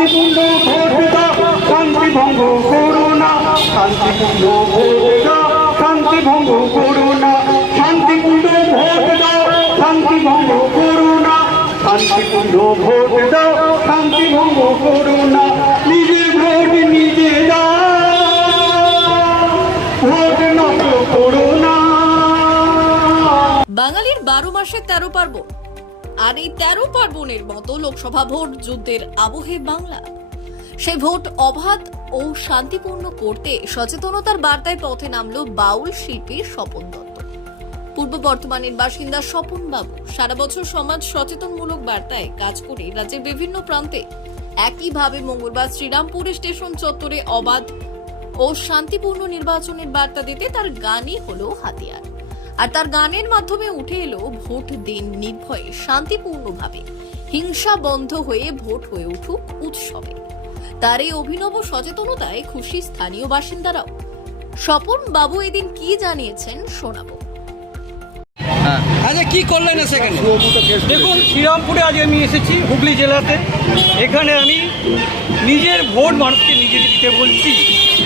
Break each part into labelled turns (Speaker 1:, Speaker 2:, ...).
Speaker 1: শান্তিপূর্ণ ভোট দাও শান্তি ভঙ্গ করো না, শান্তিপূর্ণ ভোট দাও শান্তি ভঙ্গ করো না, শান্তিপূর্ণ ভোট দাও শান্তি না, শান্তিপূর্ণ ভোট দাও শান্তি ভঙ্গ না ভোট নিজে না।
Speaker 2: বাঙালির বারো মাসে তেরো পার্বণ। আর এই তেরো পার্বণের মতো লোকসভা ভোট যুদ্ধের আবহে বাংলা। সেই ভোট অবাধ ও শান্তিপূর্ণ করতে সচেতনতার বার্তায় পথে নামল বাউল শিল্পী স্বপন দত্ত। পূর্ব বর্তমানের বাসিন্দা স্বপন বাবু সারা বছর সমাজ সচেতনমূলক বার্তায় কাজ করে রাজ্যের বিভিন্ন প্রান্তে একইভাবে মঙ্গলবার শ্রীরামপুর স্টেশন চত্বরে অবাধ ও শান্তিপূর্ণ নির্বাচনের বার্তা দিতে তার গানই হলো হাতিয়ার। আর তার গানের মাধ্যমে উঠে এলো ভোট দিন নির্ভয়ে শান্তিপূর্ণভাবে। হিংসা বন্ধ হয়ে ভোট হয়ে উঠুক উৎসবে। তার এই অভিনব সচেতনতায় খুশি স্থানীয় বাসিন্দারাও। স্বপন বাবু এদিন কি জানিয়েছেন শোনাবো।
Speaker 3: আচ্ছা কি করলেন সেখানে?
Speaker 4: দেখুন শ্রীরামপুরে আজ আমি এসেছি হুগলি জেলাতে। এখানে আমি নিজের ভোট মানুষকে নিজে দিতে বলছি।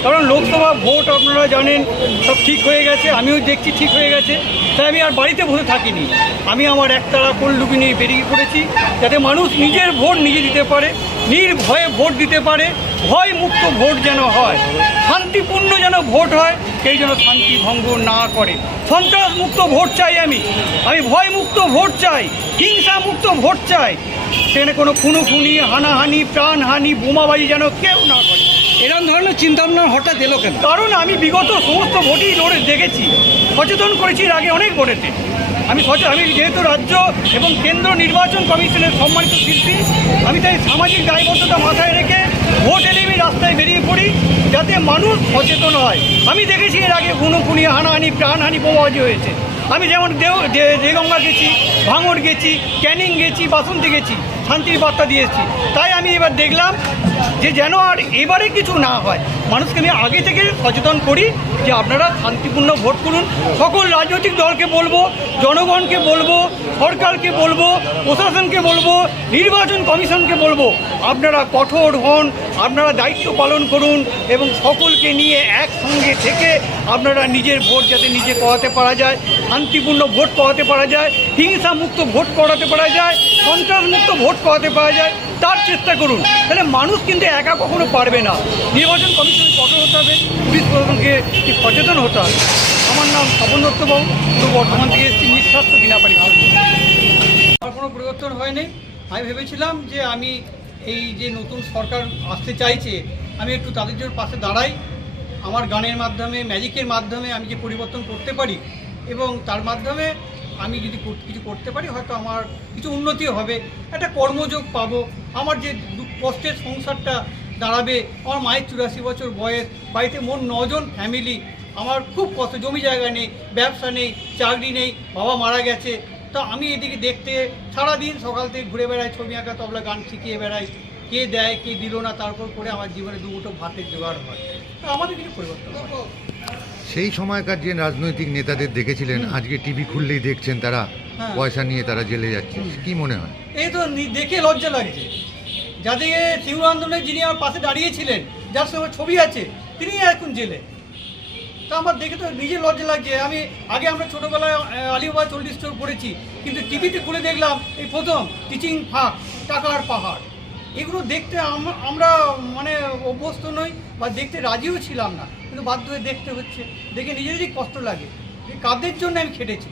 Speaker 4: কারণ লোকসভা ভোট আপনারা জানেন, সব ঠিক হয়ে গেছে, আমিও দেখছি ঠিক হয়ে গেছে, তাই আমি আর বাড়িতে বসে থাকিনি। আমি আমার একতারা কোল্ডুকি নিয়ে বেরিয়ে পড়েছি, যাতে মানুষ নিজের ভোট নিজে দিতে পারে, নির্ভয়ে ভোট দিতে পারে ভয় মুক্ত ভোট যেন হয়, শান্তিপূর্ণ যেন ভোট হয় সেই যেন শান্তি ভঙ্গ না করে। সন্ত্রাস মুক্ত ভোট চাই আমি আমি ভয় মুক্ত ভোট চাই হিংসা মুক্ত ভোট চাই, সেখানে কোনো খুনোখুনি, হানাহানি, প্রাণহানি, বোমাবাজি যেন কেউ না করে।
Speaker 3: এরকম ধরনের চিন্তা ভাবনা হঠাৎ এলো কেন?
Speaker 4: কারণ আমি বিগত সমস্ত ভোটই লড়ে দেখেছি। সচেতন করেছি আগে অনেক ভোটেতে। আমি আমি যেহেতু রাজ্য এবং কেন্দ্র নির্বাচন কমিশনের সম্মানিত শিল্পী, আমি তাই সামাজিক দায়বদ্ধতা মাথায় রেখে ভোট এলে আমি রাস্তায় বেরিয়ে পড়ি যাতে মানুষ সচেতন হয়। আমি দেখেছি এর আগে খুনোখুনি হানাহানি, প্রাণহানি বোমাবাজি হয়েছে। আমি যেমন দেও দেগঙ্গা গেছি, ভাঙড় গেছি, ক্যানিং গেছি, বাসন্তী গেছি। শান্তির বার্তা দিয়েছি। তাই আমি এবার দেখলাম যে যেন আর এবারে কিছু না হয়। মানুষকে আমি আগে থেকে সচেতন করি যে আপনারা শান্তিপূর্ণ ভোট করুন। সকল রাজনৈতিক দলকে বলব, জনগণকে বলব, সরকারকে বলব, প্রশাসনকে বলব, নির্বাচন কমিশনকে বলব, আপনারা কঠোর হন, আপনারা দায়িত্ব পালন করুন এবং সকলকে নিয়ে একসঙ্গে থেকে আপনারা নিজের ভোট যাতে নিজে করাতে পারা যায়, শান্তিপূর্ণ ভোট করাতে পারা যায়, হিংসামুক্ত ভোট করাতে পারা যায় সন্ত্রাস মুক্ত ভোট করাতে পারা যায়, তার চেষ্টা করুন। তাহলে মানুষ কিন্তু একা কখনো পারবে না। নির্বাচন কমিশন কঠোর হতে হবে, পুলিশ প্রশাসনকে সচেতন হতে হবে। আমার নাম স্বপন দত্তবাবু, পূর্ব বর্ধমান থেকে এসেছি নিঃস্বার্থ বিনা পারি আমার কোনো পরিবর্তন হয়নি। আমি ভেবেছিলাম যে আমি এই যে নতুন সরকার আসতে চাইছে, আমি একটু তাদের জন্য পাশে দাঁড়াই। আমার গানের মাধ্যমে, ম্যাজিকের মাধ্যমে আমি যে পরিবর্তন করতে পারি এবং তার মাধ্যমে আমি যদি কিছু করতে পারি, হয়তো আমার কিছু উন্নতি হবে। একটা কর্মযোগ পাবো। আমার যে কষ্টের সংসারটা দাঁড়াবে, আমার মায়ের চুরাশি বছর বয়স, বাড়িতে মোট নজন ফ্যামিলি আমার খুব কষ্ট, জমি জায়গা নেই, ব্যবসা নেই, চাকরি নেই, বাবা মারা গেছে। তো আমি এদিকে দেখতে সারাদিন সকাল থেকে ঘুরে বেড়াই, ছবি আঁকা, তবলা, গান শিখিয়ে বেড়াই। কে দেয়, কে দিল না, তারপর করে আমার জীবনে দু মুঠো ভাতের জোগাড় হয়। তো আমাদের কিছু পরিবর্তন হয়।
Speaker 5: সেই সময়কার যে রাজনৈতিক নেতাদের দেখেছিলেন আজকে টিভি খুললেই দেখছেন তারা
Speaker 4: হ্যাঁ।
Speaker 5: পয়সা নিয়ে তারা জেলে যাচ্ছে। কি মনে হয়?
Speaker 4: এই তো দেখে লজ্জা লাগছে। যাদের তীব্র আন্দোলনে যিনি আমার পাশে দাঁড়িয়েছিলেন যার সঙ্গে ছবি আছে তিনি এখন জেলে। তা আমার দেখে তো নিজের লজ্জা লাগছে। আমি আগে আমরা ছোটোবেলায় আলিবাবা চল্লিশ স্টোর পড়েছি কিন্তু টিভিতে খুলে দেখলাম এই প্রথম টিচিং ফাঁক টাকার পাহাড়। এগুলো দেখতে আমরা মানে অভ্যস্ত নই বা দেখতে রাজিও ছিলাম না কিন্তু বাধ্য হয়ে দেখতে হচ্ছে। দেখে নিজেরই কষ্ট লাগে। কাদের জন্য আমি খেটেছি?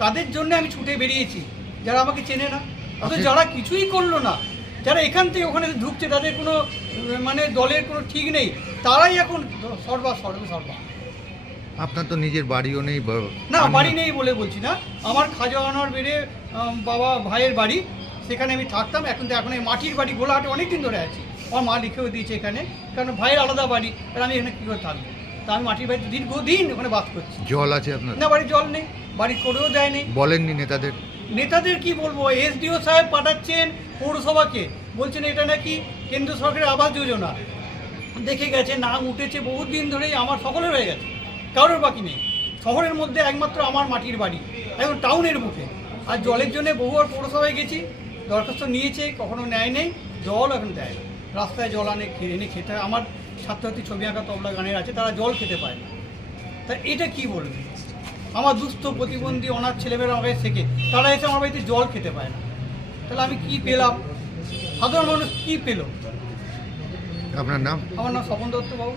Speaker 4: কাদের জন্য আমি ছুটে বেরিয়েছি? যারা আমাকে চেনে না। অথচ যারা কিছুই করল না যারা এখান থেকে ওখানে ঢুকছে তাদের কোনো মানে দলের কোনো ঠিক নেই তারাই এখন সর্বা সর্ব সর্বা।
Speaker 5: আপনার তো নিজের বাড়িও নেই
Speaker 4: না বাড়ি নেই বলে বলছি না। আমার খাজা আনোয়ার বেড়ে বাবা ভাইয়ের বাড়ি। সেখানে আমি থাকতাম এখন তো এখন এই মাটির বাড়ি গোলাহাটে অনেক দিন ধরে আছি। আমার মা লিখেও দিয়েছে এখানে কারণ ভাইয়ের আলাদা বাড়ি আর আমি এখানে কী করে থাকব? তা আমি মাটির বাড়িতে দীর্ঘদিন ওখানে বাস করছি।
Speaker 5: জল আছে আপনার?
Speaker 4: না বাড়ির জল নেই বাড়ি করেও দেয়নি।
Speaker 5: বলেননি নেতাদের?
Speaker 4: নেতাদের কি বলব? এসডিও সাহেব পাঠাচ্ছেন পৌরসভাকে বলছেন এটা নাকি কেন্দ্র সরকারের আবাস যোজনা। দেখে গেছে নাম উঠেছে বহুত দিন ধরেই আমার সকলের হয়ে গেছে কারোর বাকি নেই। শহরের মধ্যে একমাত্র আমার মাটির বাড়ি এখন টাউনের বুকে। আর জলের জন্য বহুবার পৌরসভায় গেছি দরখাস্ত নিয়েছে কখনো নেয় নেই জল এখন দেয় রাস্তায় জল আনে এনে খেতে হয়। আমার ছাত্রছাত্রী ছবি আঁকা তবলা গানের আছে তারা জল খেতে পায় না। তা এটা কি বলবে? আমার দুস্থ প্রতিবন্ধী অনাথ ছেলেমেয়েরা আমাকে শেখে। তারা এসে আমার বাড়িতে জল খেতে পায় না। তাহলে আমি কি পেলাম? সাধারণ মানুষ কি পেল?
Speaker 5: আপনার নাম?
Speaker 4: আমার নাম স্বপন দত্ত বাবু।